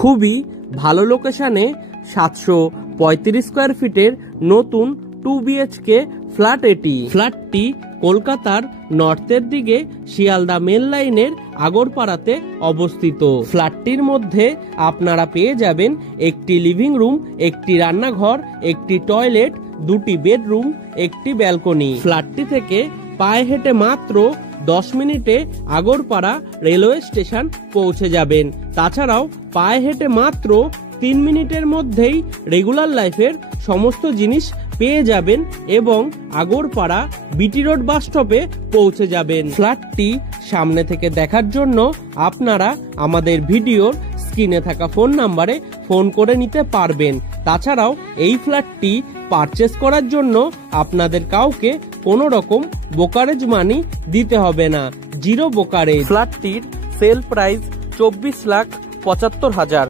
খুবই ভালো লোকেশনে 735 স্কোয়ার ফিটের নতুন 2 BHK ফ্ল্যাট এটি। ফ্ল্যাটটি কলকাতার নর্থের দিকে শিয়ালদা মেল লাইনের আগরপাড়াতে অবস্থিত। ফ্ল্যাটটির মধ্যে আপনারা পেয়ে যাবেন একটি লিভিং রুম, একটি রান্নাঘর, একটি টয়লেট, 2টি বেডরুম, একটি ব্যালকনি। ফ্ল্যাটটি থেকে পায়ে হেঁটে মাত্র 10 মিনিটে আগরপাড়া রেলওয়ে স্টেশন পৌঁছে যাবেন। তাছাড়াও পায়ে হেঁটে মাত্র 3 মিনিটের মধ্যেই রেগুলার লাইফের সমস্ত জিনিস পেয়ে যাবেন এবং আগরপাড়া বিটি রোড বাস স্টপে পৌঁছে যাবেন। ফ্ল্যাটটি সামনে থেকে দেখার জন্য আপনারা আমাদের ভিডিওর স্ক্রিনে থাকা ফোন নাম্বারে ফোন করে নিতে পারবেন। তাছাড়াও এই ফ্ল্যাটটি পারচেস করার জন্য আপনাদের কাউকে কোনো রকম ব্রোকারেজ মানি দিতে হবে না, 0 ব্রোকারেজ। ফ্ল্যাটটির sell price 24,75,000।